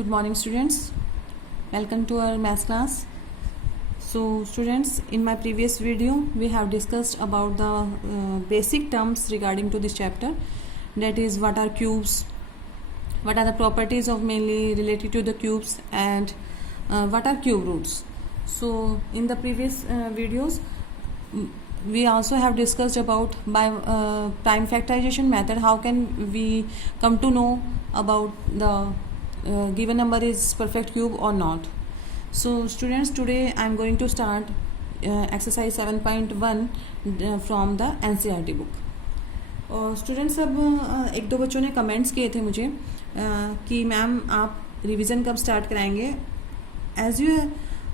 Good morning, students. Welcome to our math class. So students, in my previous video we have discussed about the basic terms regarding to this chapter, that is what are cubes, what are the properties of mainly related to the cubes, and what are cube roots. So in the previous videos we also have discussed about by prime factorization method how can we come to know about the given number is perfect cube or not. So students, today I am going to start exercise 7.1 from the NCERT book. और students, अब एक दो बच्चों ने comments किए थे मुझे कि मैम आप रिवीजन कब स्टार्ट कराएंगे. As you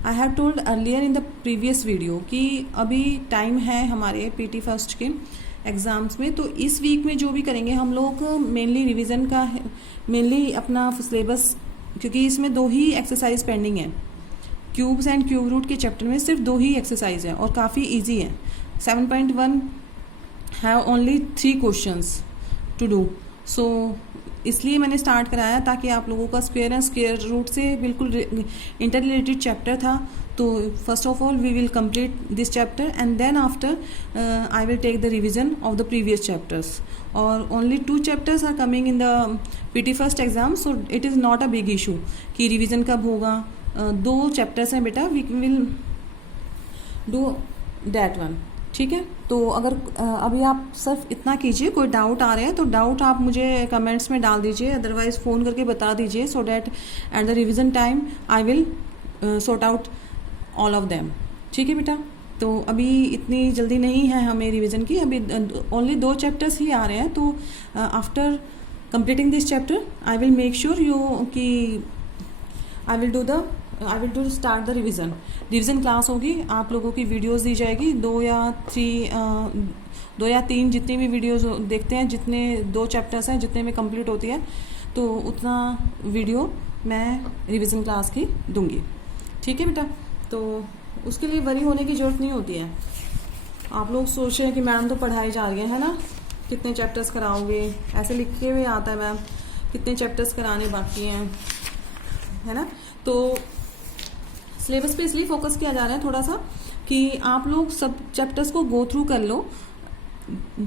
I have told earlier in the previous video कि अभी टाइम है हमारे पीटी फर्स्ट के एग्ज़ाम्स में, तो इस वीक में जो भी करेंगे हम लोग मेनली रिवीजन का मेनली अपना सिलेबस, क्योंकि इसमें दो ही एक्सरसाइज पेंडिंग है. क्यूब्स एंड क्यूब रूट के चैप्टर में सिर्फ दो ही एक्सरसाइज है और काफ़ी इजी है. 7.1 have only 3 questions to do. So इसलिए मैंने स्टार्ट कराया ताकि आप लोगों का स्क्वायर एंड स्क्वायर रूट से बिल्कुल इंटर रिलेटेड चैप्टर था. तो first of all we will complete this chapter and then after I will take the revision of the previous chapters. और only 2 chapters are coming in the PT first exam, so it is not a big issue कि revision कब होगा. 2 chapters हैं बेटा, we will do that one. ठीक है, तो अगर अभी आप सिर्फ इतना कीजिए, कोई डाउट आ रहे हैं तो डाउट आप मुझे कमेंट्स में डाल दीजिए, अदरवाइज फ़ोन करके बता दीजिए, so that at the revision time I will sort out all of them. ठीक है बेटा, तो अभी इतनी जल्दी नहीं है हमें रिवीजन की, अभी ओनली 2 चैप्टर्स ही आ रहे हैं. तो after completing this chapter I will make sure you कि I will do start the revision class होगी. आप लोगों की वीडियोस दी जाएगी 2 या 3 जितनी भी वीडियोस देखते हैं, जितने 2 चैप्टर्स हैं जितने में कंप्लीट होती है, तो उतना वीडियो मैं रिवीजन क्लास की दूंगी. ठीक है बेटा, तो उसके लिए वरी होने की ज़रूरत नहीं होती है. आप लोग सोच रहे हैं कि मैम तो पढ़ाई जा रही है ना, कितने चैप्टर्स कराओगे, ऐसे लिखे हुए आता है मैम कितने चैप्टर्स कराने बाकी हैं, है ना. तो सिलेबस पे इसलिए फोकस किया जा रहा है थोड़ा सा कि आप लोग सब चैप्टर्स को गो थ्रू कर लो,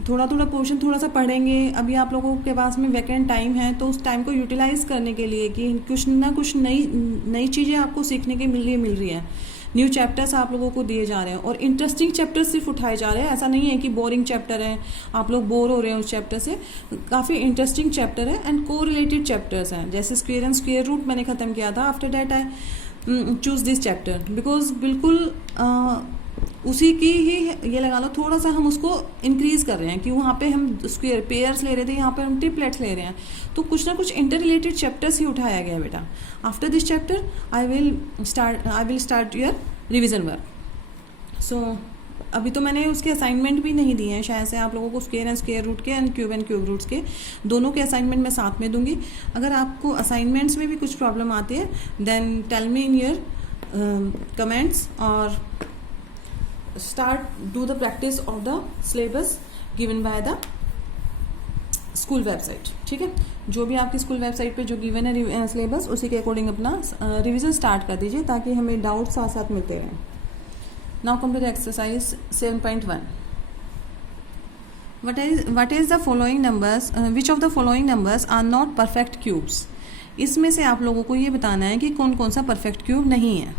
थोड़ा पोर्शन थोड़ा सा पढ़ेंगे. अभी आप लोगों के पास में वैकेंट टाइम है, तो उस टाइम को यूटिलाइज करने के लिए कि कुछ ना कुछ नई चीज़ें आपको सीखने के लिए मिल रही है. न्यू चैप्टर्स आप लोगों को दिए जा रहे हैं और इंटरेस्टिंग चैप्टर्स सिर्फ उठाए जा रहे हैं. ऐसा नहीं है कि बोरिंग चैप्टर है, आप लोग बोर हो रहे हैं उस चैप्टर से. काफ़ी इंटरेस्टिंग चैप्टर है एंड को रिलेटेड चैप्टर्स हैं. जैसे स्क्वायर एंड स्क्वायर रूट मैंने ख़त्म किया था, after that I choose this chapter because बिल्कुल उसी की ही ये लगा लो, थोड़ा सा हम उसको इंक्रीज कर रहे हैं कि वहाँ पे हम स्क्वायर पेयर्स ले रहे थे, यहाँ पे हम ट्रिपलेट्स ले रहे हैं. तो कुछ ना कुछ इंटर रिलेटेड चैप्टर्स ही उठाया गया बेटा. After this chapter I will start your revision work. So अभी तो मैंने उसके असाइनमेंट भी नहीं दिए हैं, शायद से आप लोगों को स्क्वायर एंड स्क्वायर रूट के एंड क्यूब रूट्स के दोनों के असाइनमेंट मैं साथ में दूंगी. अगर आपको असाइनमेंट्स में भी कुछ प्रॉब्लम आती है then tell me in your comments और start do the practice of the syllabus given by the school website. ठीक है, जो भी आपकी स्कूल वेबसाइट पे जो गिवन है सिलेबस, उसी के अकॉर्डिंग अपना रिवीजन स्टार्ट कर दीजिए ताकि हमें डाउट साथ साथ मिलते रहें. Now come to the exercise 7.1. what is the following numbers, which of the following numbers are not perfect cubes. इसमें से आप लोगों को ये बताना है कि कौन कौन सा परफेक्ट क्यूब नहीं है.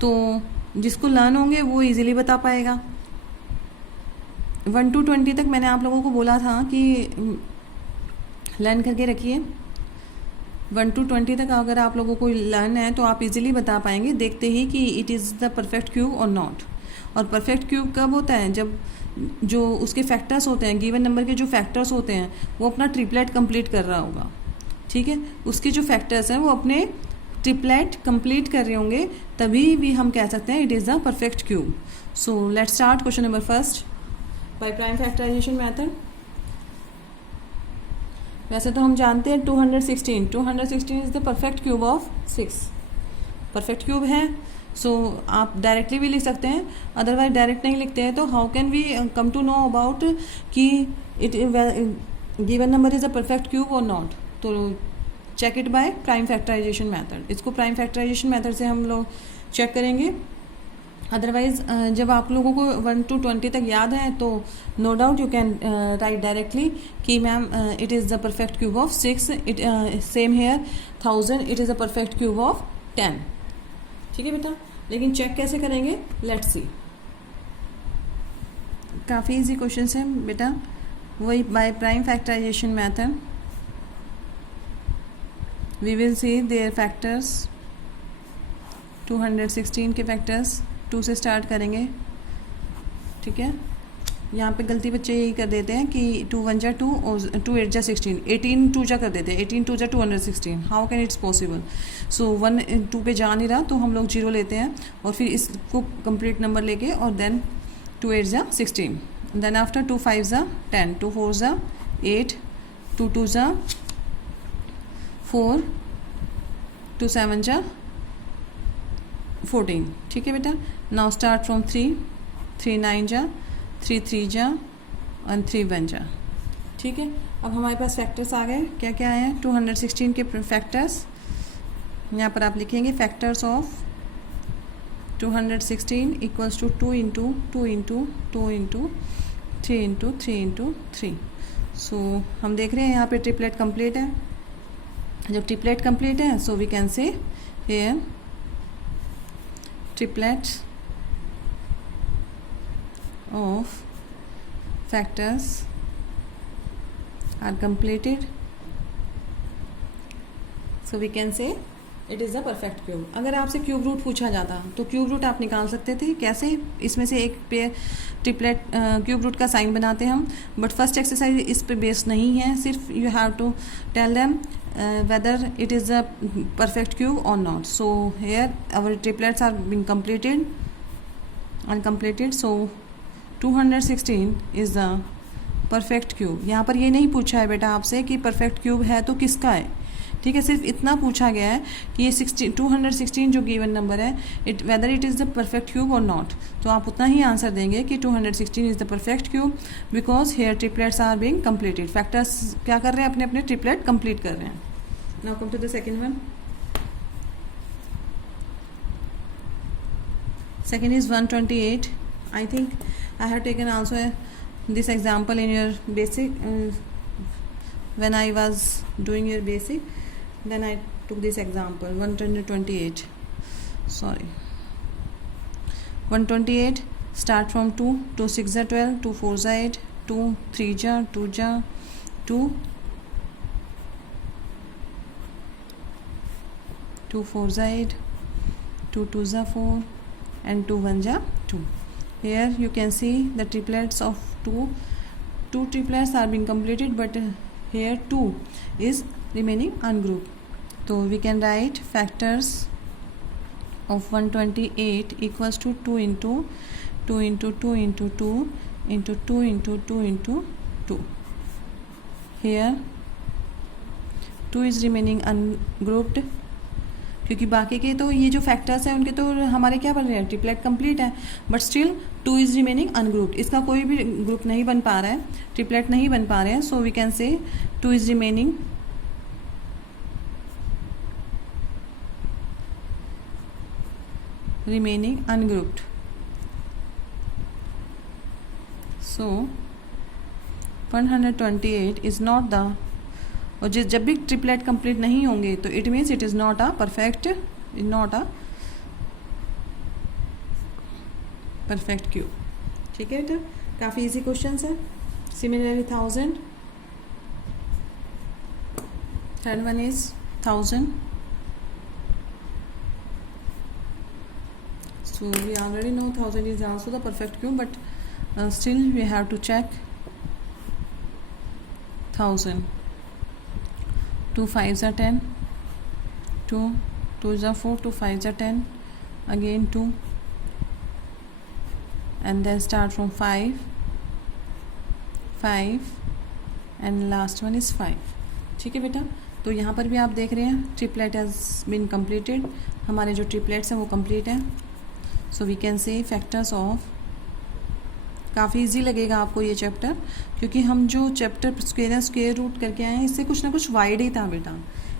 तो जिसको लर्न होंगे वो इजीली बता पाएगा. 1 to 20 तक मैंने आप लोगों को बोला था कि लर्न करके रखिए. 1 to 20 तक अगर आप लोगों को लर्न है तो आप इजीली बता पाएंगे देखते ही कि it is the perfect cube और नॉट. और परफेक्ट क्यूब कब होता है, जब जो उसके फैक्टर्स होते हैं, गिवन नंबर के जो फैक्टर्स होते हैं वो अपना ट्रिपलेट कंप्लीट कर रहा होगा. ठीक है, उसके जो फैक्टर्स हैं वो अपने ट्रिपलेट कंप्लीट कर रहे होंगे, तभी भी हम कह सकते हैं it is the perfect cube. So let's start question number first by prime factorisation method. वैसे तो हम जानते हैं 216 is the perfect cube of 6. Perfect cube है, सो आप डायरेक्टली भी लिख सकते हैं, अदरवाइज डायरेक्ट नहीं लिखते हैं तो how can we come to know about कि it given number is a perfect cube और नॉट. तो check it by prime factorisation method. इसको प्राइम फैक्टराइजेशन मेथड से हम लोग चेक करेंगे। अदरवाइज जब आप लोगों को 1 to 20 तक याद है तो no doubt you can write directly कि ma'am it is the perfect cube of 6, it same here 1000 it is the perfect cube of 10। ठीक है बेटा, लेकिन चेक कैसे करेंगे, लेट्स सी। काफ़ी इजी क्वेश्चन है बेटा, वही by prime factorisation method we will see their factors. 216 के फैक्टर्स 2 से स्टार्ट करेंगे। ठीक है, यहाँ पे गलती बच्चे यही कर देते हैं कि 2 1 जा 2 और 2 8 जा 16, 18 2 जा कर देते हैं, 18 2 जा 216। How can it's possible? So 1 2 पे जा नहीं रहा तो हम लोग 0 लेते हैं और फिर इसको कंप्लीट नंबर लेके और देन 2 8 जा 16, देन आफ्टर 2 5 जा 10, 2 4 जा 8, 2 2 जा 4, 2 7 जा 14। ठीक है बेटा, नाउ स्टार्ट फ्रॉम 3, 3 9 जा, 3 3 जा और 3 1 जा। ठीक है, अब हमारे पास फैक्टर्स आ गए। क्या क्या आए हैं? 216 के फैक्टर्स यहाँ पर आप लिखेंगे। Factors of 216 equals to 2 into 2 into 2 into 3 into 3 into 3। So हम देख रहे हैं यहाँ पे ट्रिपलेट कंप्लीट है। जब ट्रिपलेट कंप्लीट है so we can say here triplets of factors are completed, so we can say it is a perfect cube। अगर आपसे क्यूब रूट पूछा जाता तो क्यूब रूट आप निकाल सकते थे। कैसे? इसमें से एक पे ट्रिपलेट क्यूब रूट का साइन बनाते हम, बट फर्स्ट एक्सरसाइज इस पे बेस्ड नहीं है। सिर्फ you have to tell them whether it is a perfect cube or not। So here our triplets are being completed and completed, so 216 is the perfect cube। यहाँ पर ये नहीं पूछा है बेटा आपसे कि perfect cube है तो किसका है। ठीक है, सिर्फ इतना पूछा गया है कि ये 216 जो गिवन नंबर है it whether it is the perfect cube और नॉट। तो आप उतना ही आंसर देंगे कि 216 is the perfect cube because here triplets are being completed. Factors क्या कर रहे हैं? अपने अपने ट्रिपलेट कंप्लीट कर रहे हैं। Now come to the second one. Second is 128। I think I have taken also this example in your basic when I was doing your basic, then I took this example 128, sorry 128 start from 2, 2 6 are 12, 2 4 are 8, 2 3 ja 2 ja 2, 2 4 are 8, 2 2 are 4 and 2 1 are 2। Here you can see the triplets of 2 triplets are being completed, but here 2 is remaining ungrouped, so we can write factors of 128 equals to 2 into 2 into 2 into 2 into 2 into 2 into 2। here 2 is remaining ungrouped क्योंकि बाकी के तो ये जो factors हैं उनके तो हमारे क्या बन रहे हैं? ट्रिपलेट कंप्लीट है, but still 2 is remaining ungrouped. इसका कोई भी ग्रुप नहीं बन पा रहा है, ट्रिपलेट नहीं बन पा रहे हैं। So we can say 2 is remaining ungrouped. So 128 is not the, और जब भी ट्रिपलेट कंप्लीट नहीं होंगे तो it means it is not a perfect cube. ठीक है बेटा, काफ़ी इजी क्वेश्चन है। Similarly 1000, third one is 1000। So we already know 1000 is also the perfect cube, but still we have to check 1000। 2 5s are 10, 2 2s are 4, 2 5s are 10, again 2, and then start from 5 and last one is 5। ठीक है बेटा, तो यहाँ पर भी आप देख रहे हैं ट्रिपलेट हैज़ बीन कंप्लीटेड। हमारे जो ट्रिपलेट्स हैं वो कंप्लीट हैं। So we can say factors of, काफ़ी इजी लगेगा आपको ये चैप्टर, क्योंकि हम जो चैप्टर स्क्वायर रूट करके आए हैं इससे कुछ ना कुछ वाइड ही था बेटा।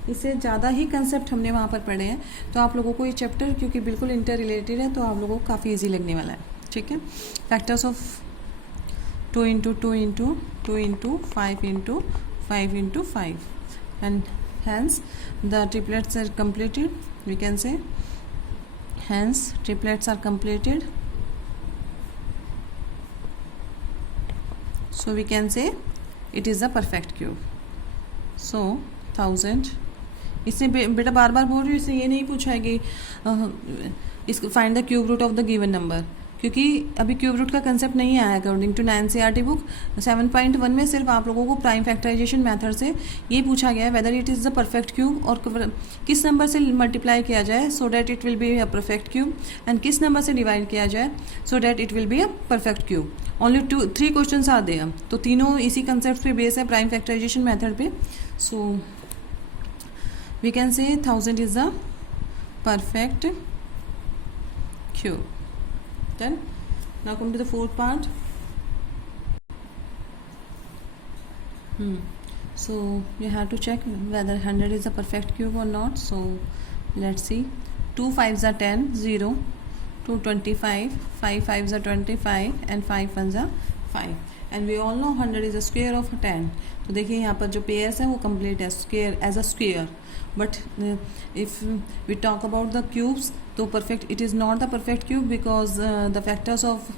इससे ज़्यादा ही कंसेप्ट हमने वहाँ पर पढ़े हैं, तो आप लोगों को ये चैप्टर क्योंकि बिल्कुल इंटर रिलेटेड है तो आप लोगों को काफ़ी ईजी लगने वाला है. ठीक है. Factors of 2 into 2 into 2 into 5 into 5 into 5, and hence the triplets are completed. We can say hence triplets are completed. So we can say it is a perfect cube. So 1000. इससे बेटा बार बार बोल रही हूँ, इससे ये नहीं पूछा है कि इसको find the cube root of the given number, क्योंकि अभी क्यूब रूट का कंसेप्ट नहीं आया अकॉर्डिंग टू NCERT बुक. 7.1 में सिर्फ आप लोगों को प्राइम फैक्टराइजेशन मेथड से ये पूछा गया है whether it is the perfect cube, और किस नंबर से मल्टीप्लाई किया जाए so that it will be a perfect cube, and किस नंबर से डिवाइड किया जाए so that it will be a perfect cube. Only 3 question are there, तो तीनों इसी कंसेप्ट पे बेस है, प्राइम फैक्टराइजेशन मेथड पे. सो we can say 1000 is the perfect cube. Then now come to the fourth part. So you have to check whether 100 is a perfect cube or not. So let's see. 2 5s are 10, 0, 2 25, 5 5s are 25, and 5 1s are 5. And we all know 100 is a square of 10. तो देखिए यहाँ पर जो pairs है वो complete है square as a square. But if we talk about the cubes, तो perfect, it is not the perfect cube because the factors of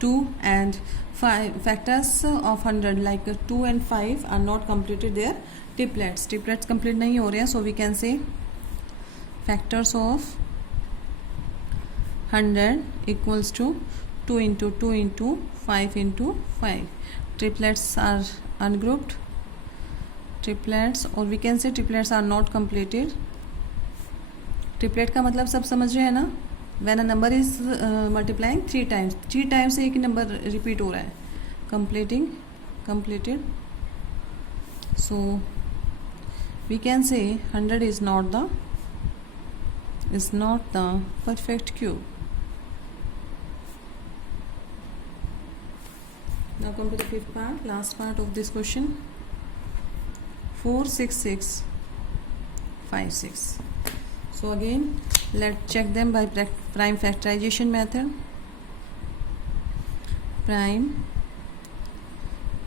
2 and 5, factors of 100 like 2 and 5 are not completed their triplets. Triplets complete नहीं हो रहे हैं, so we can say factors of 100 equals to 2 into 2 into 5 into 5. Triplets are ungrouped. Triplets, or we can say triplets are not completed. Triplet का मतलब सब समझ रहे हैं ना, when a number is multiplying 3 times, 3 times से एक ही number repeat हो रहा है. completed. So we can say 100 is not the perfect cube. Now come to the fifth part, last part of this question. 4 6 6 5 6. So again let's check them by prime factorization method. Prime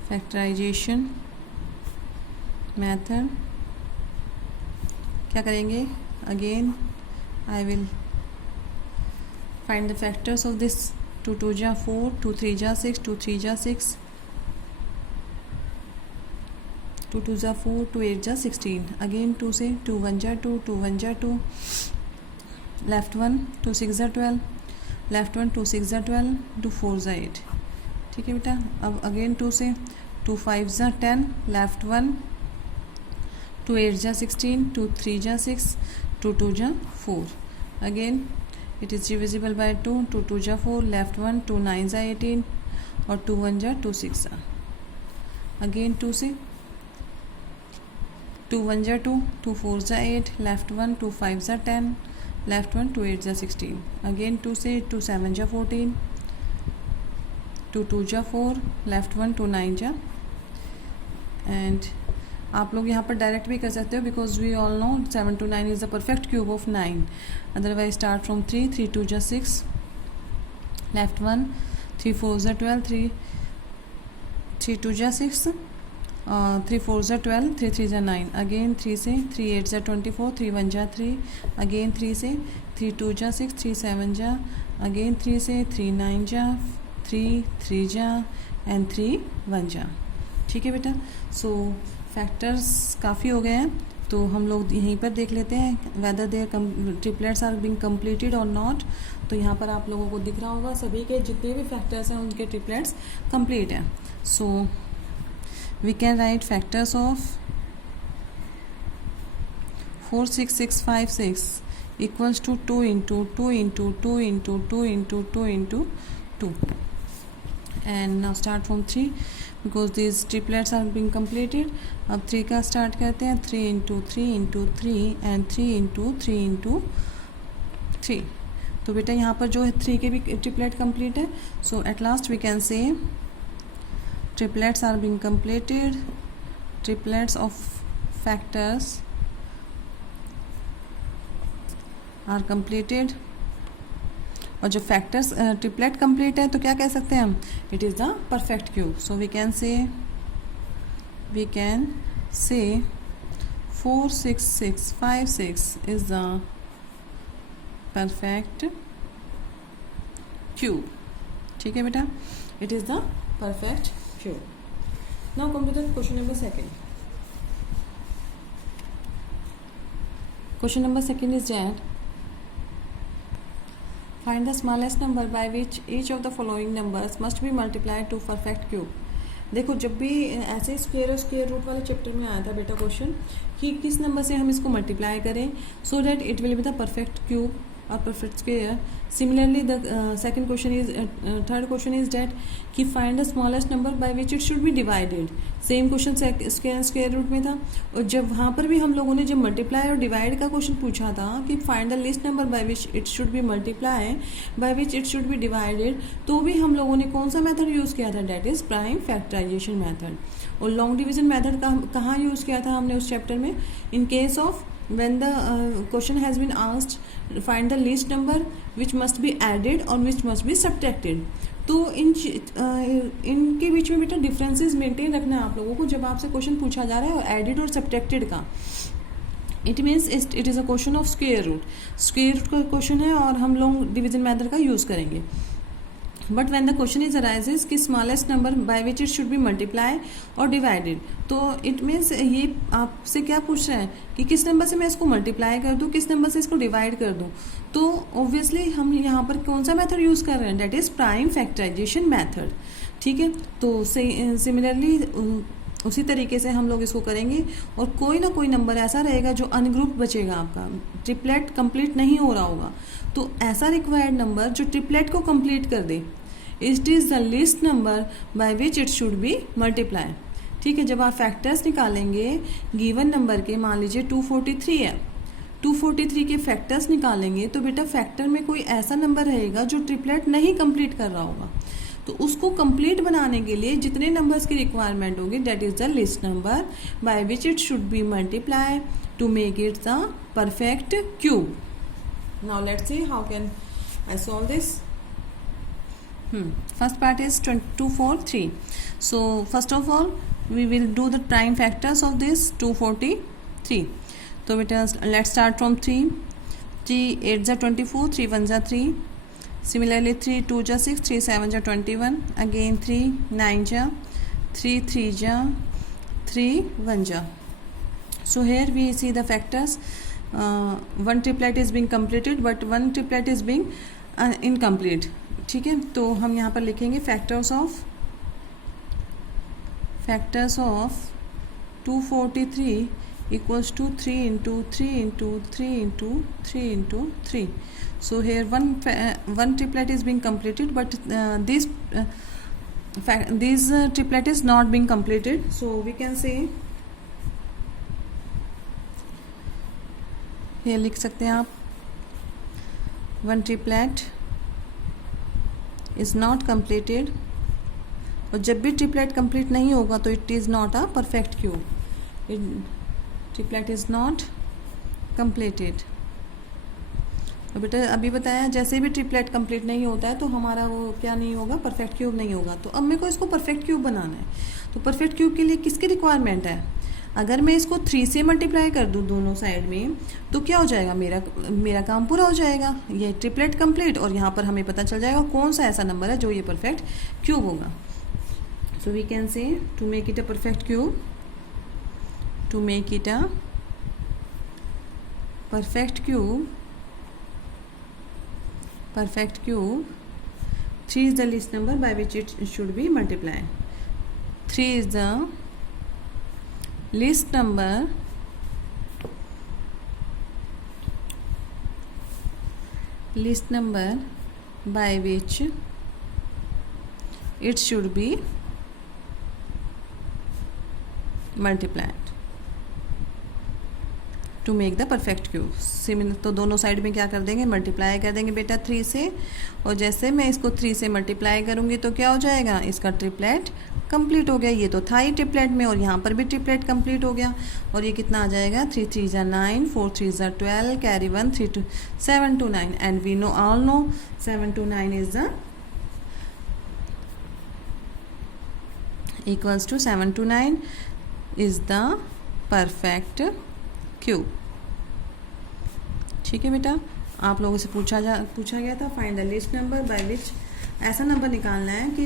factorization method क्या करेंगे? Again I will find the factors of this. 2 2 जा 4, 2 3 जा 6, 2 3 जा 6, 2 2 जा 4, 2 8 जा 16. Again 2 से 2 1 जा 2, 2 1 जा 2, left 1, 2 6 जा 12, left 1, 2 6 जा 12, 2 4 जा 8. ठीक है बेटा. अब अगेन 2 से 2 5 जा 10, left 1, 2 8 जा 16, 2 3 जा 6, 2 2 जा 4. Again it is divisible by 2, 2 2 जा 4, left 1, 2 9 जा 18 और 2 1 जा 2 6 जा. Again 2 से 2 1 जा 2, 2 4 जा 8, left 1, 2 5 जा 10, left 1, 2 8 जा 16. Again 2 से 2 7 जा 14, 2 2 जा 4, left 1, 2 9 जा. एंड आप लोग यहाँ पर डायरेक्ट भी कर सकते हो because we all know 7 to 9 is the perfect cube of 9. Otherwise start from 3, 3 2 जा 6, लेफ्ट 1, 3 4 जा 12, 3 2 जा 6, 3 4 जा 12, 3 3 जा 9. अगेन 3 से 3 8 जा 24, 3 1 जा 3, अगेन 3 से 3 2 जा 6, 3 7 जा, अगेन 3 से 3 9 जा, 3 3 जा एंड 3 1 जा. ठीक है बेटा. सो फैक्टर्स काफ़ी हो गए हैं तो हम लोग यहीं पर देख लेते हैं whether their triplets are being completed और नॉट. तो यहाँ पर आप लोगों को दिख रहा होगा सभी के जितने भी फैक्टर्स हैं उनके ट्रिपलेट्स कंप्लीट हैं. So we can write factors of 4 6 6 5 6 equals to 2 into 2 into 2 into 2 into 2 into 2. And now start from 3 because these triplets are being completed. अब 3 का स्टार्ट करते हैं. 3 into 3 into 3 and 3 into 3 into 3. तो बेटा यहाँ पर जो है 3 के भी ट्रिपलेट कंप्लीट है. So at last we can say triplets are being completed. Triplets of factors are completed. और जो फैक्टर्स ट्रिपलेट कंप्लीट है तो क्या कह सकते हैं हम, it is the perfect cube. So we can say 4 6 6 5 6 is the perfect cube. ठीक है बेटा, it is the perfect cube. Now come to the question number second. Question number second is that find the smallest number by which each of the following numbers must be multiplied to perfect cube। देखो, जब भी ऐसे square और square root वाले chapter में आया था बेटा क्वेश्चन कि किस नंबर से हम इसको मल्टीप्लाई करें so that it will be the perfect cube और perfect square. Similarly the second question is third question is that कि find the smallest number by which it should be divided. Same question square root में था, और जब वहाँ पर भी हम लोगों ने जब मल्टीप्लाई और डिवाइड का क्वेश्चन पूछा था कि find the least number by which it should be multiply by which it should be divided, तो भी हम लोगों ने कौन सा मेथड यूज़ किया था, that is prime factorisation method. और लॉन्ग डिवीजन मेथड कहाँ यूज़ किया था हमने उस चैप्टर में, in case of when the question has been asked find the least number which must be added or which must be subtracted। तो इनके बीच में बेटा डिफरेंसेस मेंटेन रखना है आप लोगों को जब आपसे क्वेश्चन पूछा जा रहा है एडिड और सब्ट्रैक्टेड का। It means it is a question of square root का क्वेश्चन है और हम लॉन्ग डिवीजन मेथड का यूज़ करेंगे। But when the question is arises कि smallest number by which it should be multiply और डिवाइडेड, तो इट मीन्स ये आपसे क्या पूछ रहा है कि किस नंबर से मैं इसको मल्टीप्लाई कर दूँ, किस नंबर से इसको डिवाइड कर दूँ। तो ऑब्वियसली हम यहाँ पर कौन सा मेथड यूज़ कर रहे हैं, that is prime factorisation method. ठीक है, तो सिमिलरली उसी तरीके से हम लोग इसको करेंगे और कोई ना कोई नंबर ऐसा रहेगा जो अनग्रुप बचेगा, आपका ट्रिपलेट कंप्लीट नहीं हो रहा होगा, तो ऐसा रिक्वायर्ड नंबर जो ट्रिपलेट को कंप्लीट कर दे, it is the least number by which it should be multiply. ठीक है, जब आप फैक्टर्स निकालेंगे गिवन नंबर के, मान लीजिए 243 है, 243 के फैक्टर्स निकालेंगे तो बेटा फैक्टर में कोई ऐसा नंबर रहेगा जो ट्रिपलेट नहीं कंप्लीट कर रहा होगा, तो उसको कंप्लीट बनाने के लिए जितने नंबर्स की रिक्वायरमेंट होगी that is the least number by which it should be multiply to make it the perfect cube. Now let's see how can I solve this. First part is 2 4 3। So first of all we will do the prime factors of this 243। तो बेटा let's start from 3 8 जा 24, 3 1 जा 3, similarly 3 2 ja 6, 3 7 ja 21, again 3 9 ja 3 3 ja 3 1 ja। So here we see the factors, one triplet is being completed but one triplet is being incomplete। ठीक है, तो हम यहाँ पर लिखेंगे factors of 243 equals to 3 into 3 into 3 into 3 into 3। So here one triplet is being completed, but this triplet is not being completed. So we can say here लिख सकते हैं आप one triplet is not completed, और जब भी triplet complete नहीं होगा तो it is not a perfect cube. Triplet is not completed. तो बेटा अभी बताया जैसे भी ट्रिपलेट कंप्लीट नहीं होता है तो हमारा वो क्या नहीं होगा, परफेक्ट क्यूब नहीं होगा। तो अब मेरे को इसको परफेक्ट क्यूब बनाना है, तो परफेक्ट क्यूब के लिए किसकी रिक्वायरमेंट है, अगर मैं इसको 3 से मल्टीप्लाई कर दूँ दोनों साइड में तो क्या हो जाएगा, मेरा काम पूरा हो जाएगा, ये ट्रिपलेट कंप्लीट, और यहाँ पर हमें पता चल जाएगा कौन सा ऐसा नंबर है जो ये परफेक्ट क्यूब होगा। So we can say to make it a perfect cube, to make it a perfect cube 3 is the least number by which it should be multiplied। 3 is the least number by which it should be multiplied to make the perfect cube. Similar तो दोनों side में क्या कर देंगे, multiply कर देंगे बेटा 3 से, और जैसे मैं इसको 3 से मल्टीप्लाई करूँगी तो क्या हो जाएगा, इसका ट्रिपलेट कंप्लीट हो गया, ये तो था ही ट्रिपलेट में और यहाँ पर भी ट्रिपलेट कंप्लीट हो गया। और ये कितना आ जाएगा, 3 3 ज़ा 9, 4 3 ज़ा 12, carry 1 3 2 7 to 9 and we know all know 7 to 9 is the equals to 7 to 9 is the perfect cube। ठीक है बेटा, आप लोगों से पूछा गया था find the least number by which, ऐसा नंबर निकालना है कि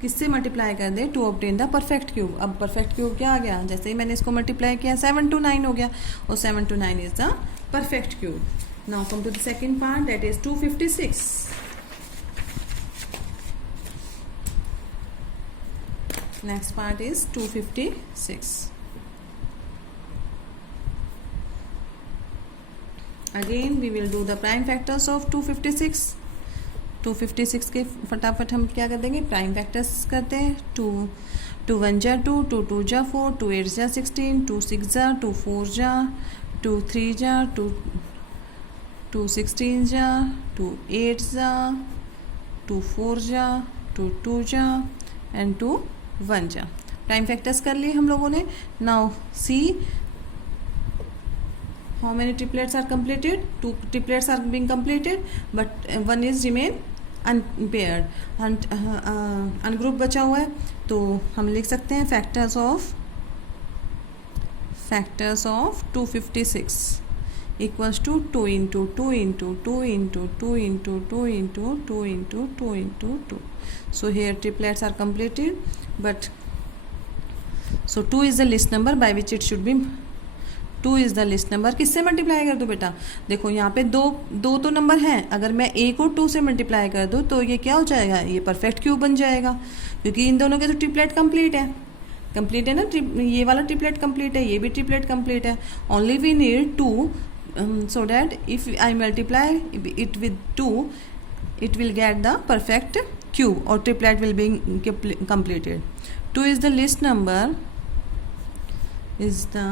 किससे मल्टीप्लाई कर दे to obtain the perfect cube. अब परफेक्ट क्यूब क्या आ गया, जैसे ही मैंने इसको मल्टीप्लाई किया 7 to 9 हो गया और 7 to 9 is the perfect cube. Now come to the second part, that is 256। Next part is 256. Again we will do the prime factors of 256. 256 के फटाफट हम क्या कर देंगे, प्राइम फैक्टर्स करते हैं। 2 1 जा 2, 2 2 जा 4, 2 8 जा 16, 2 6 जा 2 4 जा 2 3 जा 2 16 जा 2 8 जा 2 4 जा 2 2 जा एंड 2 1 जा। प्राइम फैक्टर्स कर लिए हम लोगों ने। Now see how many triplets are completed, 2 triplets are being completed but 1 is remain unpaired, ungroup बचा हुआ है। तो हम लिख सकते हैं factors of 256 equals to 2 into 2 into 2 into 2 into 2 into 2 into 2 into 2. So here triplets are completed, but so 2 is the least number by which it should be, 2 is the least number। किससे multiply कर दो बेटा, देखो यहाँ पे दो तो number हैं, अगर मैं a को 2 से मल्टीप्लाई कर दूँ तो ये क्या हो जाएगा, ये परफेक्ट क्यूब बन जाएगा, क्योंकि इन दोनों के तो ट्रिपलेट कंप्लीट है ना, ये वाला ट्रिपलेट कंप्लीट है, ये भी ट्रिपलेट कंप्लीट है। Only we need 2 so that if I multiply it with 2 it will get the perfect cube or triplet will be completed। 2 is the least number, is the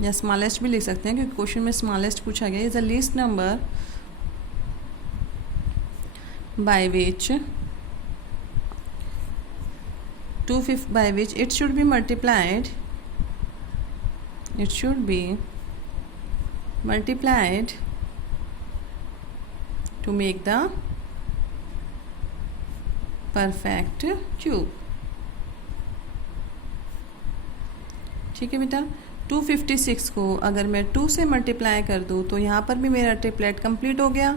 या smallest भी लिख सकते हैं क्योंकि क्वेश्चन में smallest पूछा गया। Is the least number by which by which it should be multiplied, it should be multiplied to make the perfect cube। ठीक है बेटा, 256 को अगर मैं 2 से मल्टीप्लाई कर दूँ तो यहाँ पर भी मेरा ट्रिपलेट कंप्लीट हो गया।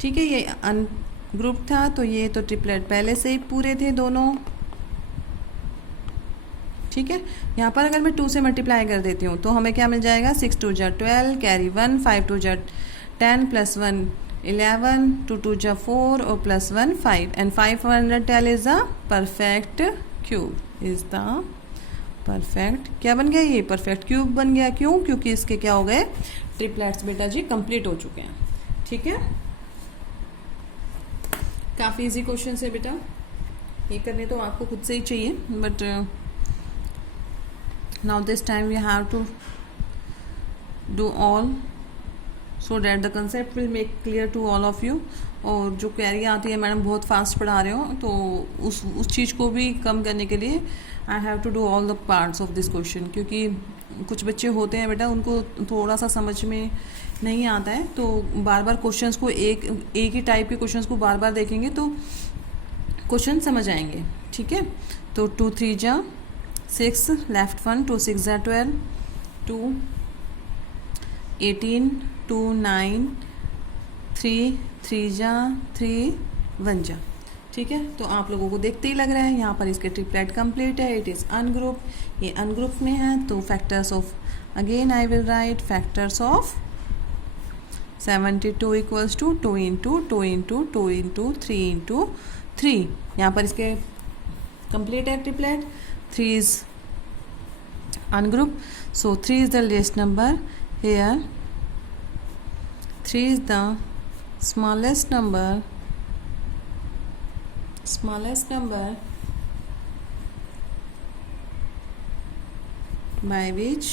ठीक है, ये अनग्रुप था तो ये तो ट्रिपलेट पहले से ही पूरे थे दोनों। ठीक है, यहाँ पर अगर मैं 2 से मल्टीप्लाई कर देती हूँ तो हमें क्या मिल जाएगा, 6 2 जा 12, कैरी 1, 5 2 जा 10 प्लस 1 11, 2 2 जा 4 और plus 1 5 and 512 is the perfect cube, is the perfect, क्या बन गया, ये परफेक्ट क्यूब बन गया। क्यों, क्योंकि इसके क्या हो गए, ट्रिपलेट्स बेटा जी कंप्लीट हो चुके हैं। ठीक है, काफ़ी इजी क्वेश्चन है बेटा, ये करने तो आपको खुद से ही चाहिए, but now this time we have to do all so that the concept will make clear to all of you। और जो क्वेरी आती है मैडम बहुत फास्ट पढ़ा रहे हो तो उस चीज़ को भी कम करने के लिए I have to do all the parts of this question, क्योंकि कुछ बच्चे होते हैं बेटा उनको थोड़ा सा समझ में नहीं आता है, तो बार बार क्वेश्चंस को एक ही टाइप के क्वेश्चंस को बार बार देखेंगे तो क्वेश्चन समझ आएंगे। ठीक है, तो 2 3 जा 6, लेफ्ट 1, 2 6 जा 12, 2 18, 2 9, 3 3 जा 3 1 जा। ठीक है, तो आप लोगों को देखते ही लग रहा है यहाँ पर इसके ट्रिपलेट कंप्लीट है, इट इज़ अनग्रुप, ये अनग्रुप में है। तो factors of, again I will write factors of 72 equals to 2 into 2 into 2 into 3 into 3। यहाँ पर इसके कंप्लीट है triplet, 3 is ungroup, so 3 is the least number here, 3 is the smallest number by which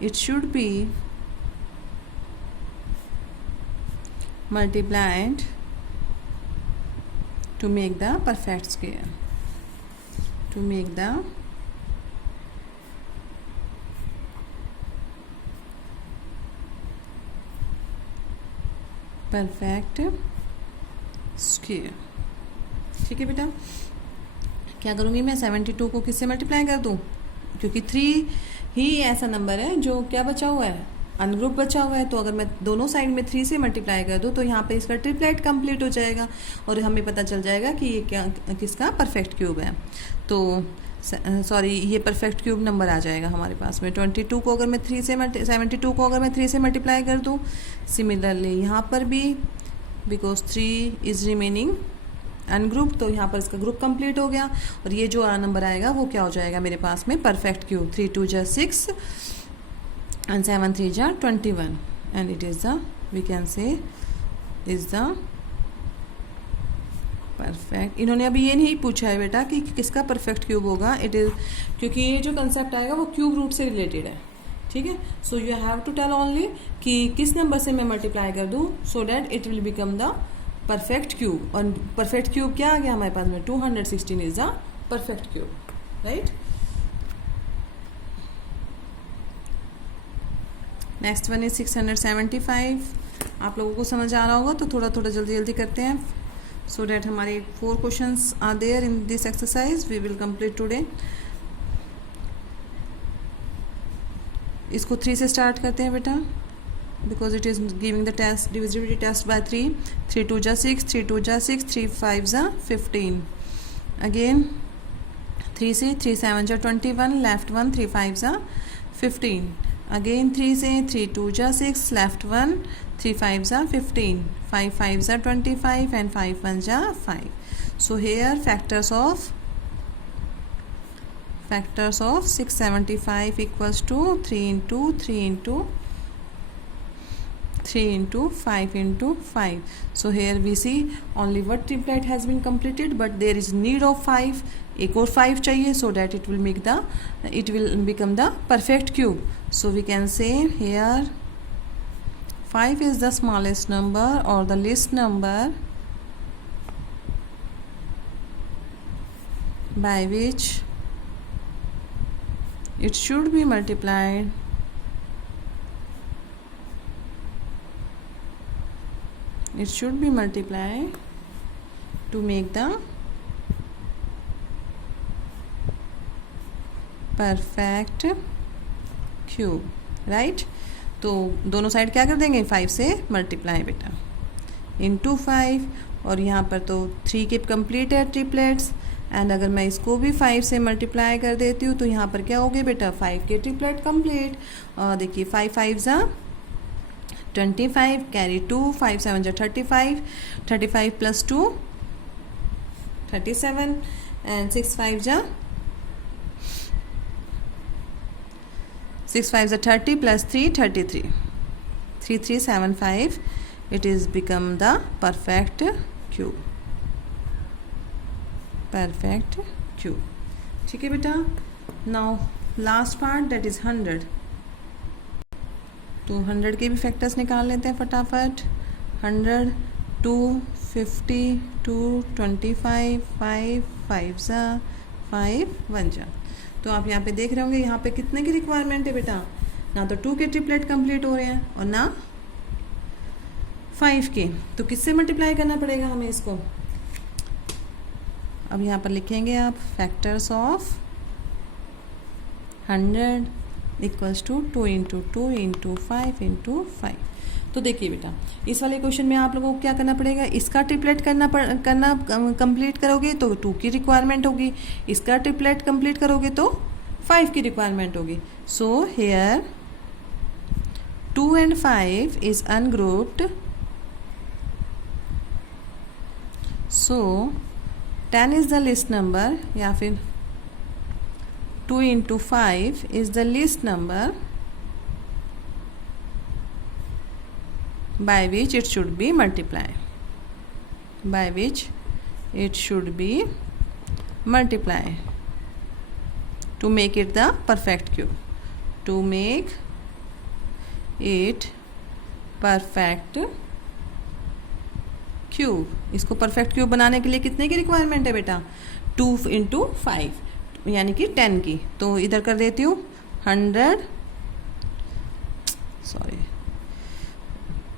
it should be multiplied to make the perfect square. To make the perfect square. ठीक है बेटा, क्या करूँगी मैं 72 को किससे मल्टीप्लाई कर दूँ, क्योंकि 3 ही ऐसा नंबर है जो क्या बचा हुआ है, अनग्रुप बचा हुआ है. तो अगर मैं दोनों साइड में 3 से मल्टीप्लाई कर दूँ तो यहाँ पे इसका ट्रिपलेट कंप्लीट हो जाएगा और हमें पता चल जाएगा कि ये क्या किसका परफेक्ट क्यूब है. तो सॉरी, ये परफेक्ट क्यूब नंबर आ जाएगा हमारे पास में. 72 को अगर मैं 3 से 72 को अगर मैं 3 से मल्टीप्लाई कर दूँ, सिमिलरली यहाँ पर भी बिकॉज 3 इज़ रिमेनिंग अनग्रुप, तो यहाँ पर इसका ग्रुप कंप्लीट हो गया और ये जो नंबर आएगा वो क्या हो जाएगा मेरे पास में, परफेक्ट क्यूब. 3 2 जा 6 and 7 3 जा 21 and it is the, we can say, is the perfect. इन्होंने अभी ये नहीं पूछा है बेटा कि किसका परफेक्ट क्यूब होगा. इट इज़, क्योंकि ये जो कंसेप्ट आएगा वो क्यूब रूट से रिलेटेड है. ठीक है, so you have to tell only कि किस नंबर से मैं मल्टीप्लाई कर दूँ so that it will become the perfect cube. और परफेक्ट क्यूब क्या आ गया हमारे पास में, 216 is the perfect cube, right. Next one is 675. आप लोगों को समझ आ रहा होगा तो थोड़ा थोड़ा जल्दी जल्दी करते हैं सो डैट हमारे 4 questions are there in this exercise we will complete today. इसको 3 से स्टार्ट करते हैं बेटा, because it is giving the test divisibility test by 3. 3 2 जा 6, 3 2 जा 6, 3 5 जा 15. Again 3 से 3 7 जा 21, left 1, 3 5 जा 15. Again 3 से 3 2 जा 6, left 1, 3 5 जा 15, 5 5 जा 25 and 5 1 जा 5. So here factors of 675 equals to 3 into 3 into 3 into 5 into 5. So here we see only one triplet has been completed, but there is need of 5. एक और 5 चाहिए so that it will become the perfect cube. So we can say here 5 is the smallest number or the least number by which it should be multiplied to make the perfect cube, right. तो दोनों side क्या कर देंगे, 5 से multiply बेटा into 5. और यहाँ पर तो 3 के कंप्लीट है ट्रिपलेट्स, एंड अगर मैं इसको भी 5 से मल्टीप्लाई कर देती हूँ तो यहाँ पर क्या हो गया बेटा, 5 के ट्रिपलेट कंप्लीट. देखिए 5 5 जा 25, कैरी 2, 5 7 जा 35, 35 प्लस 2 37 एंड 6 5 जा 30 plus 3 33, 3 3 7 5. It is become the perfect cube. ठीक है बेटा. Now last part that is 100. तो 100 के भी फैक्टर्स निकाल लेते हैं फटाफट. 100 2 50 2 25 5 5 जा 5 1 जा. तो आप यहाँ पे देख रहे होंगे यहाँ पे कितने की रिक्वायरमेंट है बेटा, ना तो 2 के ट्रिपलेट कंप्लीट हो रहे हैं और ना 5 के. तो किससे मल्टीप्लाई करना पड़ेगा हमें इसको. अब यहाँ पर लिखेंगे आप factors of 100 equals to 2 into 2 into 5 into 5. तो देखिए बेटा इस वाले क्वेश्चन में आप लोगों को क्या करना पड़ेगा, इसका ट्रिपलेट करना कंप्लीट करोगे तो 2 की रिक्वायरमेंट होगी, इसका ट्रिपलेट कंप्लीट करोगे तो 5 की रिक्वायरमेंट होगी. So here 2 and 5 is ungrouped, so 10 is the least number, या फिर 2 into 5 is the least number by which it should be multiplied. To make it the perfect cube. To make it perfect cube. इसको perfect cube बनाने के लिए कितने की requirement है बेटा? 2 × 5 यानी कि 10 की। तो इधर कर देती हूँ 100, सॉरी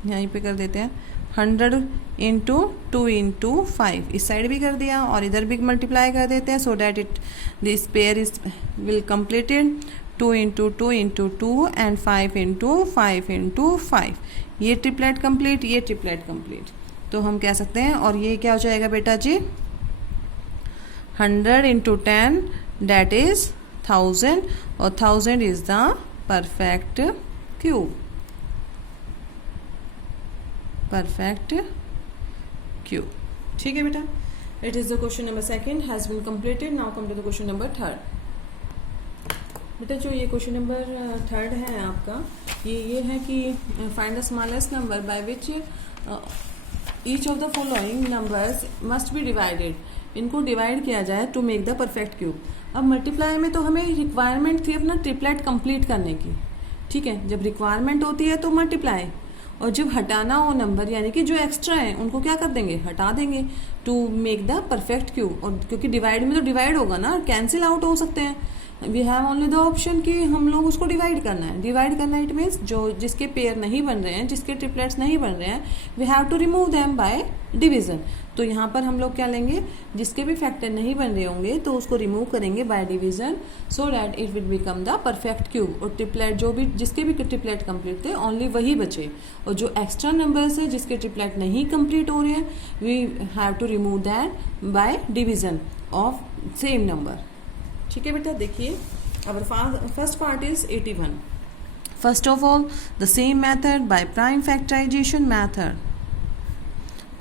यहीं पे कर देते हैं 100 × 2 × 5, इस साइड भी कर दिया और इधर भी मल्टीप्लाई कर देते हैं सो that it this pair is will completed 2 × 2 × 2 and 5 × 5 × 5। ये ट्रिपलेट कंप्लीट, ये ट्रिपलेट कंप्लीट। तो हम कह सकते हैं, और ये क्या हो जाएगा बेटा जी? 100 × 10 दैट इज 1000 और 1000 is the perfect cube. Perfect cube. ठीक है बेटा, it is the question number second has been completed. Now come to the question number third. बेटा जो ये क्वेश्चन नंबर थर्ड है आपका, ये है कि find the smallest number by which each of the following numbers must be divided. इनको divide किया जाए to make the perfect cube. अब मल्टीप्लाई में तो हमें रिक्वायरमेंट थी अपना ट्रिपलेट कंप्लीट करने की, ठीक है। जब रिक्वायरमेंट होती है तो मल्टीप्लाई, और जब हटाना हो नंबर यानी कि जो एक्स्ट्रा है उनको क्या कर देंगे? हटा देंगे to make the perfect cube. और क्योंकि डिवाइड में तो डिवाइड होगा ना, कैंसिल आउट हो सकते हैं। We have only the option कि हम लोग उसको डिवाइड करना है। डिवाइड करना इट मीन्स जो जिसके पेयर नहीं बन रहे हैं, जिसके ट्रिपलेट्स नहीं बन रहे हैं, we have to remove them by division. तो यहाँ पर हम लोग क्या लेंगे? जिसके भी फैक्टर नहीं बन रहे होंगे तो उसको रिमूव करेंगे bye division so that it will become the perfect cube. और ट्रिपलेट जो भी जिसके भी ट्रिपलेट कंप्लीट थे ओनली वही बचे, और जो एक्स्ट्रा नंबर्स है जिसके ट्रिपलेट नहीं कंप्लीट हो रहे हैं we have to remove that by division of same number. ठीक है बेटा, देखिए our first part is 81. First of all, the same method by prime factorization method.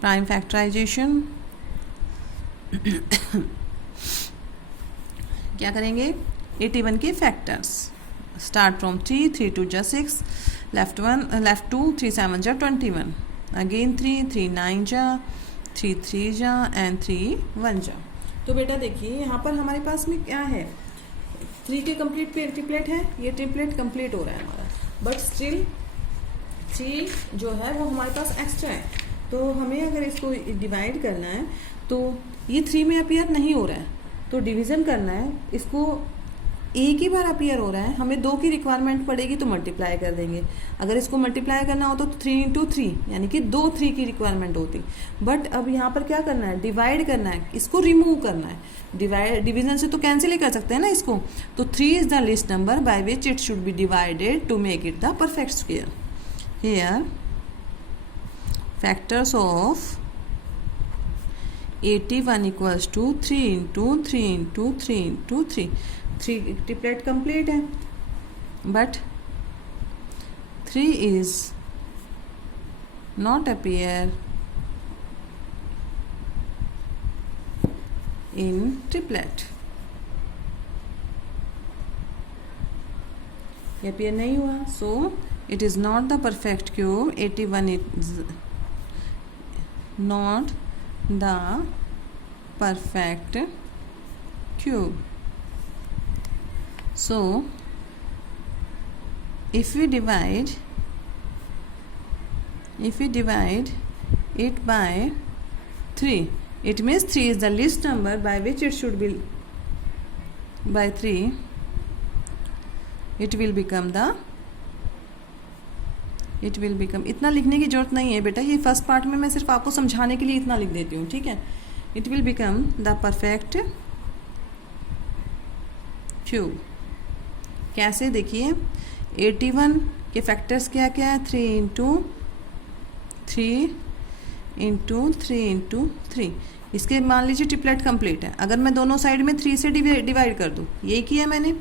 Prime factorization क्या करेंगे? 81 के फैक्टर्स। Start from 3, 3 2 जा 6, left 2, 3 7 जा 21, again 3, 3 9 जा, 3 3 जा and 3 1 जा। तो बेटा देखिए यहाँ पर हमारे पास में क्या है? 3 के कंप्लीट ट्रिपलेट है, ये ट्रिपलेट कंप्लीट हो रहा है हमारा, बट स्टिल 3 जो है वो हमारे पास एक्स्ट्रा है। तो हमें अगर इसको डिवाइड करना है तो ये 3 में अपीयर नहीं हो रहा है, तो डिवीजन करना है। इसको एक ही बार अपीयर हो रहा है, हमें 2 की रिक्वायरमेंट पड़ेगी तो मल्टीप्लाई कर देंगे। अगर इसको मल्टीप्लाई करना हो तो 3 × 3 यानी कि 2 3 की रिक्वायरमेंट होती। बट अब यहाँ पर क्या करना है? डिवाइड करना है, इसको रिमूव करना है। डिवीजन से तो कैंसिल ही कर सकते हैं ना इसको। तो 3 is the least number by which it should be divided to make it the perfect square. Here factors of 81 equals to 3 × 3 × 3 × 3। 3 triplet complete है, but 3 is not appear in triplet। ये appear नहीं हुआ, so it is not the perfect cube। 81 is not the perfect cube। So if we divide it by 3, it means 3 is the least number by which it should be by 3 it will become इतना लिखने की जरूरत नहीं है बेटा, ये first part में मैं सिर्फ आपको समझाने के लिए इतना लिख देती हूँ, ठीक है। It will become the perfect cube. कैसे? देखिए 81 के फैक्टर्स क्या क्या है? 3 × 3 × 3 × 3। इसके मान लीजिए ट्रिपलेट कंप्लीट है। अगर मैं दोनों साइड में 3 से डिवाइड कर दूँ, यही किया मैंने।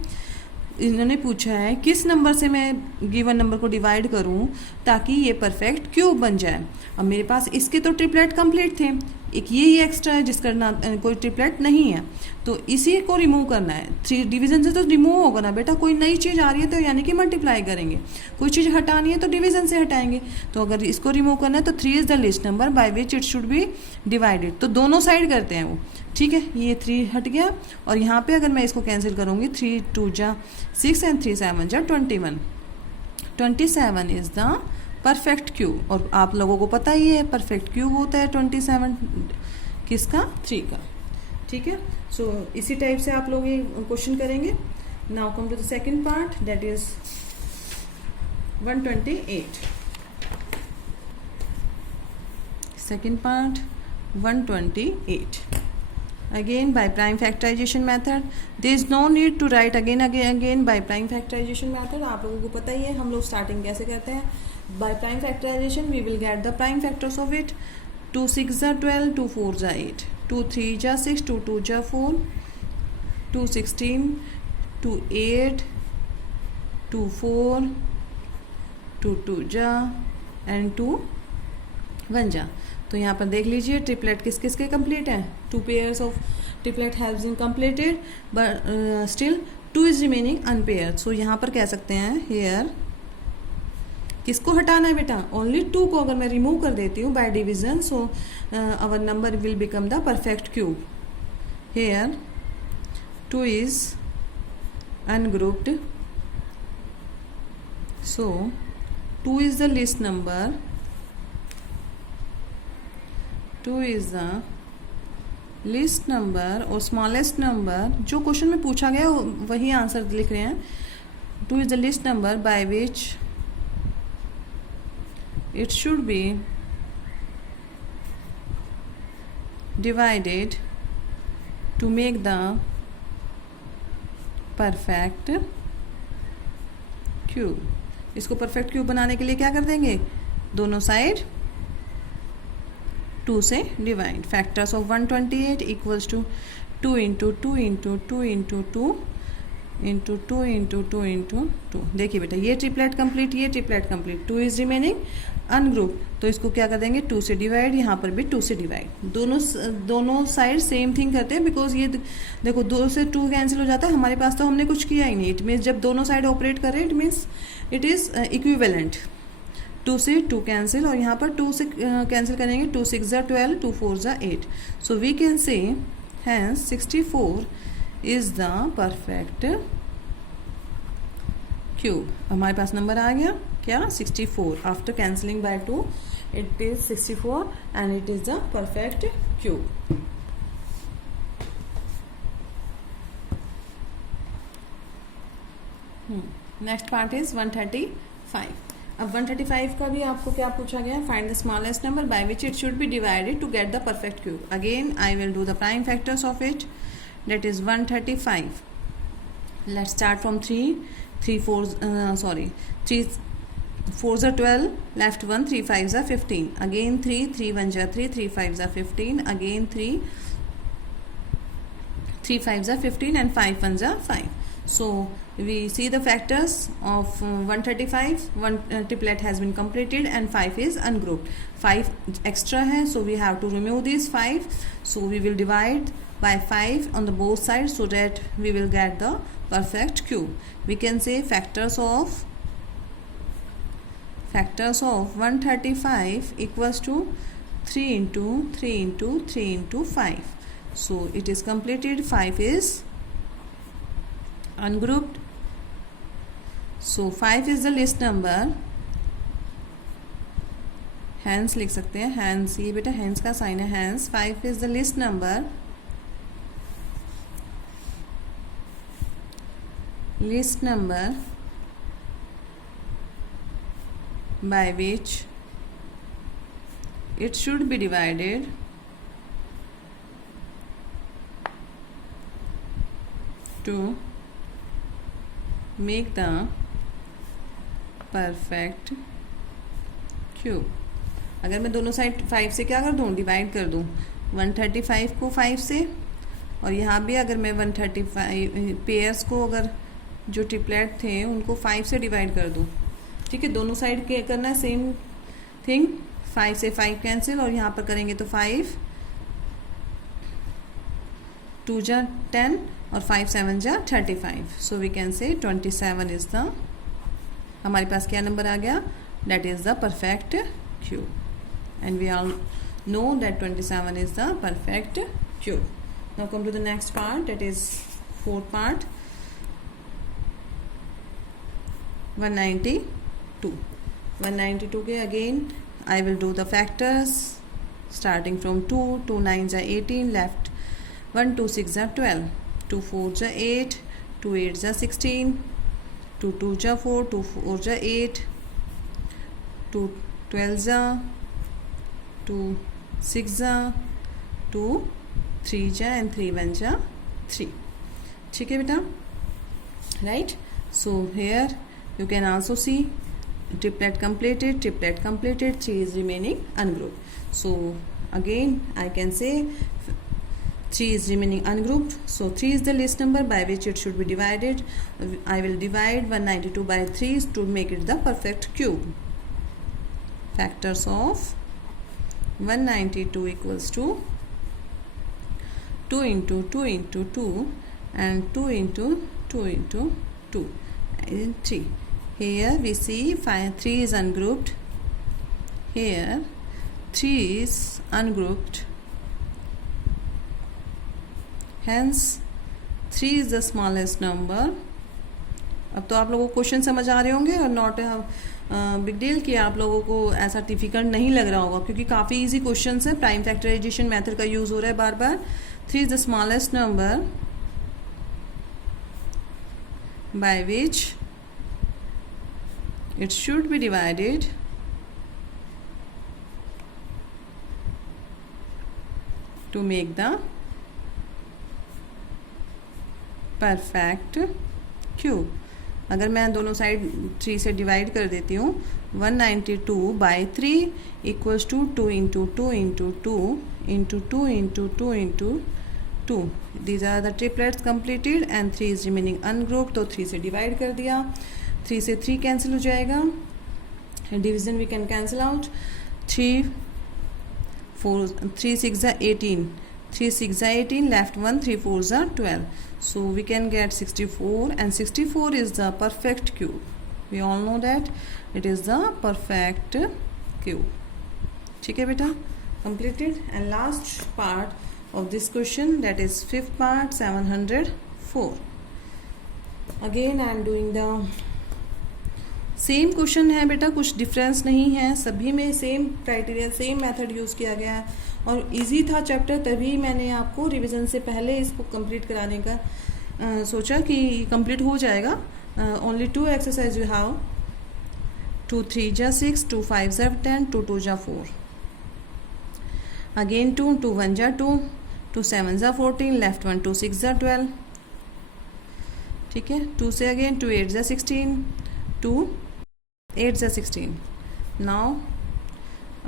इन्होंने पूछा है किस नंबर से मैं गिवन नंबर को डिवाइड करूं ताकि ये परफेक्ट क्यूब बन जाए। अब मेरे पास इसके तो ट्रिपलेट कंप्लीट थे, एक ये ही एक्स्ट्रा है जिसका कोई ट्रिपलेट नहीं है, तो इसी को रिमूव करना है। 3 डिवीजन से तो रिमूव होगा ना बेटा, कोई नई चीज़ आ रही है तो यानी कि मल्टीप्लाई करेंगे, कोई चीज़ हटानी है तो डिवीजन से हटाएंगे। तो अगर इसको रिमूव करना है तो 3 is the least number by which it should be divided. तो दोनों साइड करते हैं वो, ठीक है। ये 3 हट गया, और यहाँ पे अगर मैं इसको कैंसिल करूँगी 3 2 जा 6 एंड 3 7 जा 21। 27 इज द परफेक्ट क्यूब। और आप लोगों को पता ही है परफेक्ट क्यूब होता है 27 किसका, 3 का। ठीक है, सो इसी टाइप से आप लोग ये क्वेश्चन करेंगे। Now come to the second part, that is 128। Second part 128। Again by prime factorization method, there is no need to write again by prime factorization method। आप लोगों को पता ही है हम लोग स्टार्टिंग कैसे करते हैं। by prime factorization we will get the prime factors of it। 2 6 जा 12, 2 4 जा 8, 2 3 जा 6, 2 2 जा 4, 2 16, 2 8, 2 4, 2 2 जा एंड 2 1 जा। तो यहाँ पर देख लीजिए ट्रिपलेट किस किस के कंप्लीट हैं। 2 pairs of triplet have been completed but still 2 is remaining unpaired. So यहाँ पर कह सकते हैं हेयर किसको हटाना है बेटा, ओनली 2 को अगर मैं रिमूव कर देती हूँ by division, so our number will become the perfect cube. Here 2 is ungrouped, so 2 is the least number, 2 is the least number और smallest number। जो क्वेश्चन में पूछा गया वही आंसर लिख रहे हैं। 2 is the least number by which it should be divided to make the perfect cube। इसको परफेक्ट क्यूब बनाने के लिए क्या कर देंगे, दोनों साइड 2 से divide. Factors of 128 equals to 2 into 2 into 2 into 2 into 2 into 2 into 2। देखिए बेटा ये ट्रिपलेट कंप्लीट, ये triplet complete, 2 is remaining ungroup, तो इसको क्या कर देंगे 2 से डिवाइड, यहाँ पर भी 2 से डिवाइड। दोनों साइड सेम थिंग करते हैं बिकॉज ये देखो 2 से 2 कैंसिल हो जाता है, हमारे पास तो हमने कुछ किया ही नहीं। इट मीन्स जब दोनों साइड ऑपरेट कर रहे हैं it means it is equivalent. 2 से 2 कैंसिल और यहाँ पर 2 से कैंसिल करेंगे, 2 6 जा 12, 2 4 जा 8। So we can say hence 64 is the perfect cube. हमारे पास नंबर आ गया क्या, 64। After cancelling by 2 it is 64 and it is the perfect cube. Next part is 135। अब 135 का भी आपको क्या पूछा गया, find the smallest number by which it should be divided to get the perfect cube. Again I will do the prime factors of it, that is 135। Let's start from 3 4 जा 12, left 1, 3 5 जा 15, again 3 1 जा 3, 3 5 जा 15, again 3 5 जा 15 and 5 1 जा 5। So we see the factors of 135, one triplet has been completed and 5 is ungrouped, 5 extra है, so we have to remove these 5, so we will divide by 5 on the both sides so that we will get the perfect cube। We can say factors of 135 equals to 3 into 3 into 3 into 5, so it is completed, 5 is ungrouped, so 5 is the least number, hence लिख सकते हैं hence, ये बेटा hence का sign है, hence 5 is the least number, by which it should be divided to make the perfect cube. अगर मैं दोनों साइड 5 से क्या कर दूँ, डिवाइड कर दूँ, 135 को 5 से, और यहाँ भी अगर मैं 135 पेयर्स को अगर जो ट्रिपलेट थे उनको 5 से डिवाइड कर दूँ। ठीक है, दोनों साइड क्या करना है, सेम थिंग, 5 से 5 कैंसिल और यहाँ पर करेंगे तो 5 2 जा 10 और 5 7 जा 35। सो वी कैन से 27 इज द, हमारे पास क्या नंबर आ गया, that is the perfect cube, and we all know that 27 is the perfect cube. Now come to the next part, that is fourth part, 192। 192 के again I will do the factors starting from 2. 2 9 जा 18, left 1 2 6 जा 12, 2 4 जा 8, 2 8 जा 16, 2 2 जा 4, 2 4 जा 8, 2 12 जा, 2 6 जा, 2 3 जा एंड 3 1 जा 3. ठीक है बेटा, right. So here you can also see triplet completed, 3 is remaining ungrouped. So again I can say 3 is remaining ungrouped, so 3 is the least number by which it should be divided. I will divide 192 by 3 to make it the perfect cube. Factors of 192 equals to 2 into 2 into 2 and 2 into 2 into 2 and 3. Here we see 3 is ungrouped. Here 3 is ungrouped. Hence 3 is the smallest number. अब तो आप लोगों को question समझ आ रहे होंगे और not big deal कि आप लोगों को ऐसा डिफिकल्ट नहीं लग रहा होगा, क्योंकि काफ़ी इजी क्वेश्चन है. प्राइम फैक्टराइजेशन मेथड का यूज़ हो रहा है बार बार. 3 is the smallest number by which it should be divided to make the perfect cube. अगर मैं दोनों साइड 3 से डिवाइड कर देती हूँ, 192 by 3 equals to 2 into 2 into 2 into 2 into 2 into 2. These are the triplets completed and 3 is remaining ungrouped. तो 3 से divide कर दिया, 3 से 3 कैंसिल हो जाएगा, division we can cancel out. 3 6 जा 18, 3 6 जा 18, लेफ्ट 1, 3 4 जा 12. So we can get 64 and 64 is the perfect cube. We all know that it is the perfect cube. ठीक है बेटा, completed. And last part of this question, that is fifth part, 704. Again I am doing the same question है बेटा, कुछ difference नहीं है, सभी में same criteria same method use किया गया है और इजी था चैप्टर, तभी मैंने आपको रिवीजन से पहले इसको कंप्लीट कराने का सोचा कि कंप्लीट हो जाएगा. Only 2 exercise you have. 2 3 जा 6, 2 5 जा 10, 2 2 जा 4, अगेन 2 2 1 जा 2, 2 7 जा 14, लेफ्ट 1 2 6 जा 12. ठीक है, 2 से अगेन 2 8 जा 16, 2 8 जा 16. नाउ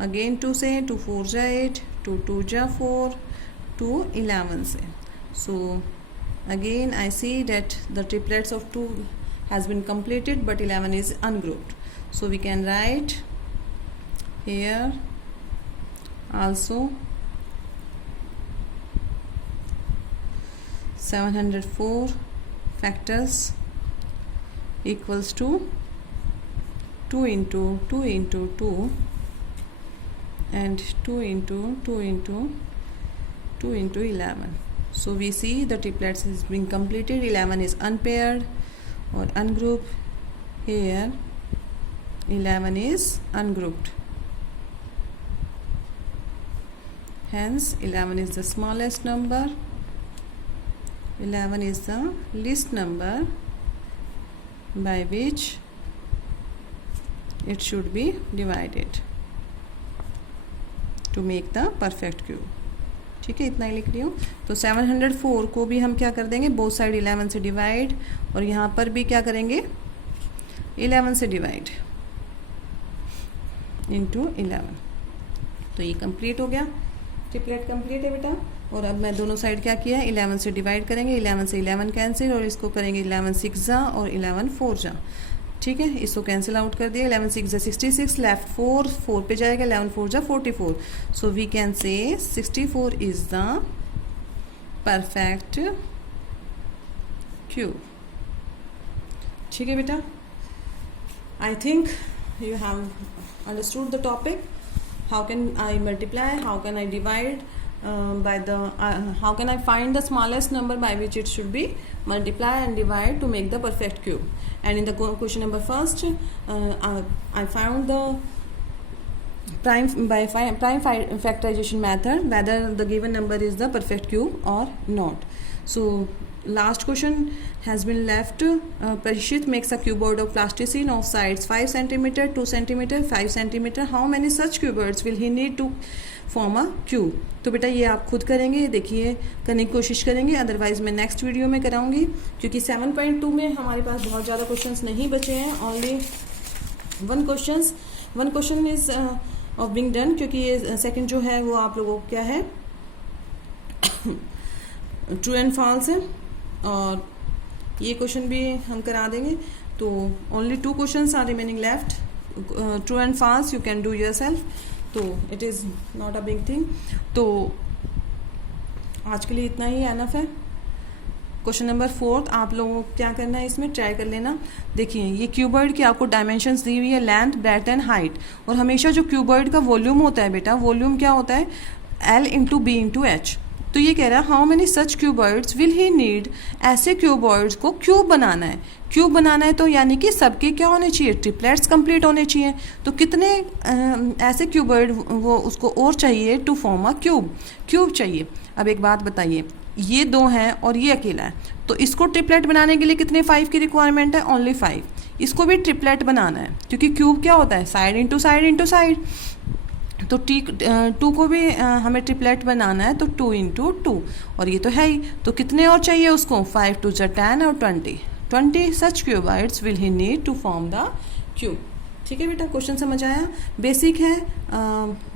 अगेन 2 से 2 4 जा 8, 2 2 जा 4, 2 11 से. So again I see that the triplets of 2 has been completed but 11 is ungrouped. So we can write here also 704 factors equals to 2 into 2 into 2 and 2 into 2 into 2 into 11. So we see the triplets is being completed. 11 is unpaired or ungrouped. Here 11 is ungrouped. Hence 11 is the smallest number. 11 is the least number by which it should be divided to make the perfect cube. ठीक है, इतना ही लिख रही हूँ. तो 704 को भी हम क्या कर देंगे, बोथ साइड 11 से डिवाइड, और यहाँ पर भी क्या करेंगे 11 से डिवाइड इंटू 11. तो ये कंप्लीट हो गया, ट्रिपलेट कंप्लीट है बेटा. और अब मैं दोनों साइड क्या किया, 11 से डिवाइड करेंगे, 11 से 11 कैंसिल, और इसको करेंगे 11 6 जा और 11 4 जा. ठीक है, इसको कैंसिल आउट कर दिया. 11 6 जा 66, लेफ्ट 4 4 पे जाएगा, 11 4 जा 44. सो वी कैन से 64 इज द परफेक्ट क्यूब. ठीक है बेटा, I think you have understood the topic. How can I multiply, how can I divide, by the how can I find the smallest number by which it should be multiply and divide to make the perfect cube. And in the question number first, I found the prime factorization method whether the given number is the perfect cube or not. So last question has been left. Parishit makes a cuboid of plasticine of sides 5 cm, 2 cm, 5 cm. How many such cuboids will he need to form a cube? तो बेटा ये आप खुद करेंगे, देखिए करने की कोशिश करेंगे, अदरवाइज मैं नेक्स्ट वीडियो में कराऊंगी क्योंकि 7.2 में हमारे पास बहुत ज़्यादा क्वेश्चंस नहीं बचे हैं. Only one question is of being done, क्योंकि ये सेकंड जो है वो आप लोगों को क्या है ट्रू एंड फॉल्स है, और ये क्वेश्चन भी हम करा देंगे. तो only 2 questions are remaining left. True and false you can do yourself, तो it is not a big thing. तो आज के लिए इतना ही एनफ है. क्वेश्चन नंबर 4 आप लोगों को क्या करना है, इसमें ट्राई कर लेना. देखिए ये क्यूबॉइड की आपको डायमेंशंस दी हुई है, लेंथ, ब्रेड्थ एंड हाइट. और हमेशा जो क्यूबॉइड का वॉल्यूम होता है बेटा, वॉल्यूम क्या होता है L into B into H. तो ये कह रहा है how many such cuboids will he need. ऐसे क्यूबॉइड्स को क्यूब बनाना है. क्यूब बनाना है तो यानी कि सबके क्या होने चाहिए, ट्रिपलेट्स कंप्लीट होने चाहिए. तो कितने ऐसे क्यूबॉइड वो उसको और चाहिए टू फॉर्म अ क्यूब चाहिए. अब एक बात बताइए, ये 2 हैं और ये अकेला है, तो इसको ट्रिपलेट बनाने के लिए कितने 5 की रिक्वायरमेंट है, ओनली 5. इसको भी ट्रिपलेट बनाना है क्योंकि क्यूब क्या होता है, side into side into side. तो 2 को भी हमें ट्रिपलेट बनाना है, तो 2 इंटू 2, और ये तो है ही. तो कितने और चाहिए उसको, 5 2 10 और 20 such cuboids will he need to form the cube. ठीक है बेटा, क्वेश्चन समझ आया, बेसिक है.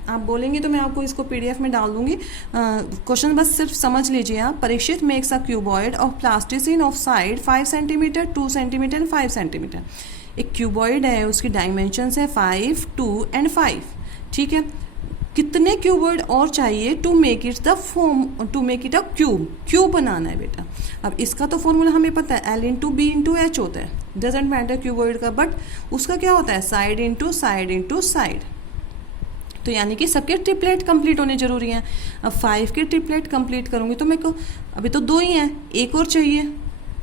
आप बोलेंगे तो मैं आपको इसको PDF में डाल दूंगी. क्वेश्चन बस सिर्फ समझ लीजिए आप. Parikshit makes a cuboid of plasticine of side 5 centimetre, 2 centimetre and 5 centimetre. एक क्यूबॉइड है, उसकी डायमेंशंस है 5, 2 एंड 5. ठीक है, कितने क्यूबॉइड और चाहिए to make it the form, to make it a cube बनाना है बेटा. अब इसका तो फॉर्मूला हमें पता है, L into B into H होता है, डजेंट मैटर क्यूबॉइड का, बट उसका क्या होता है, side into side into side. तो यानी कि सबके ट्रिपलेट कंप्लीट होने जरूरी हैं. अब 5 के ट्रिपलेट कंप्लीट करूंगी तो मेरे को अभी तो 2 ही हैं, एक और चाहिए.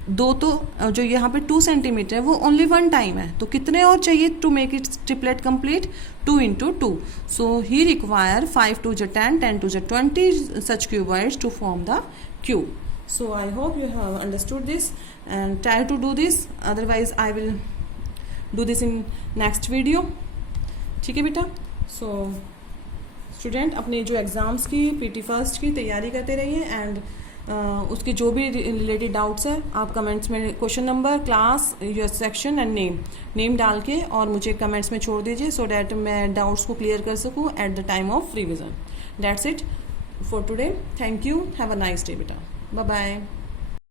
2 तो जो यहाँ पे 2 सेंटीमीटर है वो ओनली 1 टाइम है, तो कितने और चाहिए to make it triplet complete, 2 into 2. So he require 5 2 10, 10 2 20 such cuboids to form the cube. So I hope you have understood this and try to do this, otherwise I will do this in next video. ठीक है बेटा. So student अपने जो exams की PT first की तैयारी करते रहिए, एंड उसके जो भी रिलेटेड डाउट्स है आप कमेंट्स में question number, class, your section and name डाल के और मुझे कमेंट्स में छोड़ दीजिए, सो डैट मैं डाउट्स को क्लियर कर सकूँ at the time of revision. That's it for today. Thank you. Have a nice day बेटा. Bye bye.